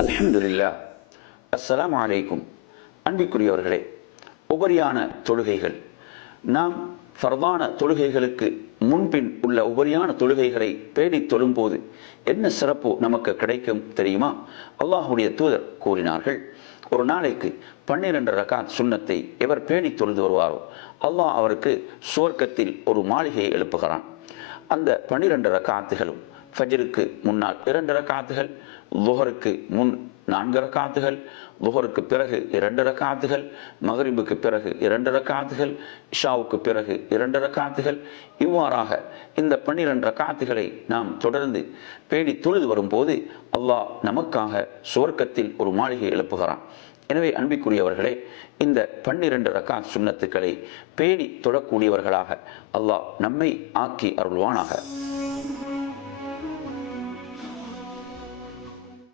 அலமதுல்லா அஸ்லாம் வலைக்கும் அன்பிற்குரியவர்களே உபரியான தொழுகைகள். நாம் ஃபர்தான தொழுகைகளுக்கு முன்பின் உள்ள உபரியான தொழுகைகளை பேணி தொழும்போது என்ன சிறப்பு நமக்கு கிடைக்கும் தெரியுமா? அல்லாஹுடைய தூதர் கூறினார்கள் ஒரு நாளைக்கு பன்னிரண்டு ரகாத் சுண்ணத்தை எவர் பேணி தொழுந்து வருவாரோ? அல்லாஹ் அவருக்கு சுவர்க்கத்தில் ஒரு மாளிகையை எழுப்புகிறான். அந்த பன்னிரண்டு ரகாத்துகளும் ஃபஜருக்கு முன்னால் இரண்டு ரக்காத்துகள் லுஹருக்கு முன் நான்கு ரக்காத்துகள் லுஹருக்கு பிறகு இரண்டு ரக்காத்துகள் மகரிபுக்கு பிறகு இரண்டு ரக்காத்துகள் இஷாவுக்கு பிறகு இரண்டு ரக்காத்துகள். இவ்வாறாக இந்த பன்னிரண்டு ரக்காத்துகளை நாம் தொடர்ந்து பேடி தொழுது வரும்போது அல்லாஹ் நமக்காக சுவர்க்கத்தில் ஒரு மாளிகை எழுப்புகிறான். எனவே அன்பிக்குரியவர்களே இந்த பன்னிரண்டு ரக்கா சுண்ணத்துக்களை பேடி தொழக்கூடியவர்களாக அல்லாஹ் நம்மை ஆக்கி அருள்வானாக.